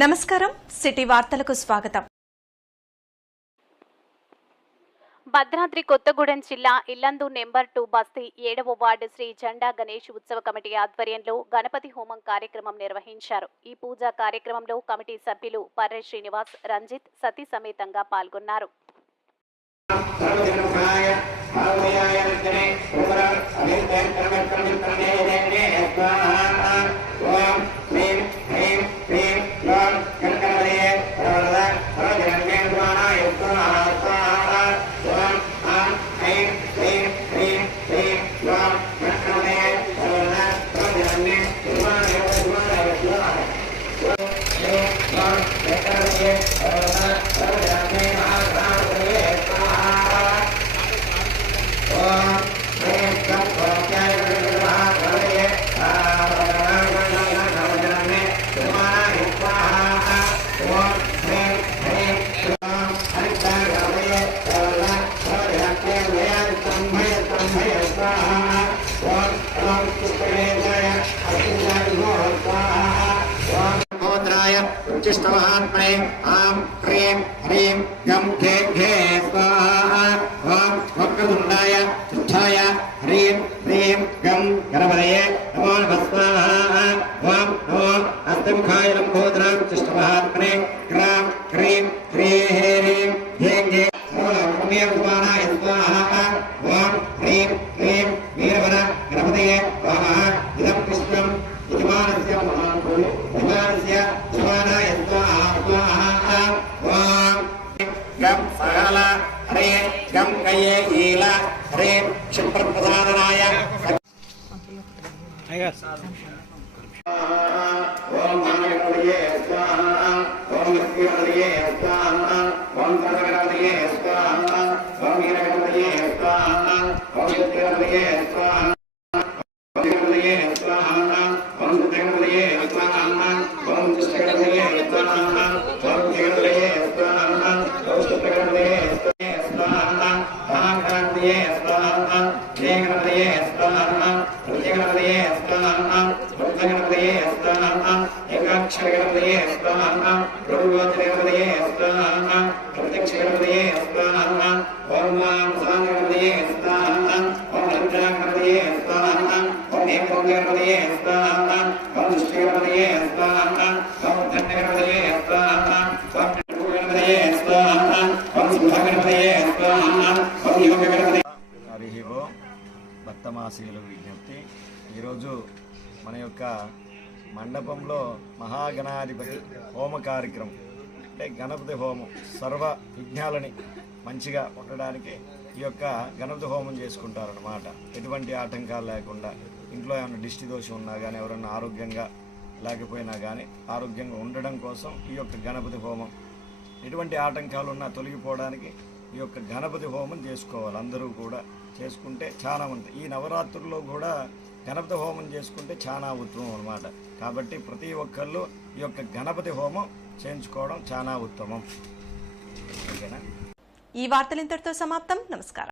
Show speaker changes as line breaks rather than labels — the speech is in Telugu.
నమస్కారం సిటీ వార్తలకు స్వాగతం.
భద్రాద్రి కొత్తగూడెం జిల్లా ఇల్లందు నెంబర్ టూ బస్తీ ఏడవ వార్డు శ్రీ జెండా గణేష్ ఉత్సవ కమిటీ ఆధ్వర్యంలో గణపతి హోమం కార్యక్రమం నిర్వహించారు. ఈ పూజా కార్యక్రమంలో కమిటీ సభ్యులు పర్రె శ్రీనివాస్ రంజిత్ సతీ సమేతంగా పాల్గొన్నారు. ोत्राय
उच्चिष्टमहात्मने आं ह्रीं ह्रीं गं घे घे स्वाहा ॐ वक्रतुण्डाय सिद्धाय ह्रीं ह्रीं गं गणपतये नमो नमः स्वाहा। ॐ नमो हस्तमुखाय लम्बोदरां उच्चिष्टमहात्मने ग्रां ह्रीं ह्रीं घे घे पुण्यकुमाराय स्वाहा। ॐ ह्रीं ह्रीं वीरवर गणपतये स्वाहा। इदं पुष्पं यजमानस्य महान् यजमानस्य వెంకయ్యే ఈల రే క్షిప్రప్రధాననాయ ఓం మానవే స్వాహ ఓం లక్ష్మీ స్వాహ ఓం కనకరాయే స్వాహ ఓం హిరణ్యే స్వాహ ఓం లక్ష్మీ స్వాహ ఓం జగన్మయే స్వాహ ఓం జగన్మయే స్వాహ ఓం జగన్మయే ఏకాక్షరగణపతయే స్వాహ ప్రభుగోత్రగణపతయే స్వాహ ప్రత్యక్షగణపతయే స్వాహ ఓం మాం సాంగణపతయే స్వాహ ఓం రుద్రాగణపతయే స్వాహ ఓం ఏకగణపతయే స్వాహ ఓం దుష్టగణపతయే స్వాహ ఓం దండగణపతయే స్వాహ ఓం గణపతయే స్వాహ ఓం శుభగణపతయే స్వాహ ఓం యోగగణపతయే
హరి ఓం భక్తమాసీల విజ్ఞప్తి. ఈరోజు మన యొక్క మండపంలో మహాగణాధిపతి హోమ కార్యక్రమం. అంటే గణపతి హోమం సర్వ విఘ్నాలని మంచిగా ఉండడానికి ఈ యొక్క గణపతి హోమం చేసుకుంటారనమాట ఎటువంటి ఆటంకాలు లేకుండా ఇంట్లో ఏమైనా దిష్టి దోషం ఉన్నా కానీ ఎవరైనా ఆరోగ్యంగా లేకపోయినా కానీ ఆరోగ్యంగా ఉండడం కోసం ఈ యొక్క గణపతి హోమం. ఎటువంటి ఆటంకాలు ఉన్నా తొలగిపోవడానికి ఈ యొక్క గణపతి హోమం చేసుకోవాలి. అందరూ కూడా చేసుకుంటే చాలా ఉంటుంది ఈ నవరాత్రుల్లో కూడా గణపతి హోమం చేసుకుంటే చాలా ఉత్తమం అనమాట కాబట్టి ప్రతి ఒక్కళ్ళు ఈ యొక్క గణపతి హోమం చేయించుకోవడం చాలా ఉత్తమం. ఓకేనా?
ఈ వార్తలు ఇంతటితో సమాప్తం. నమస్కారం.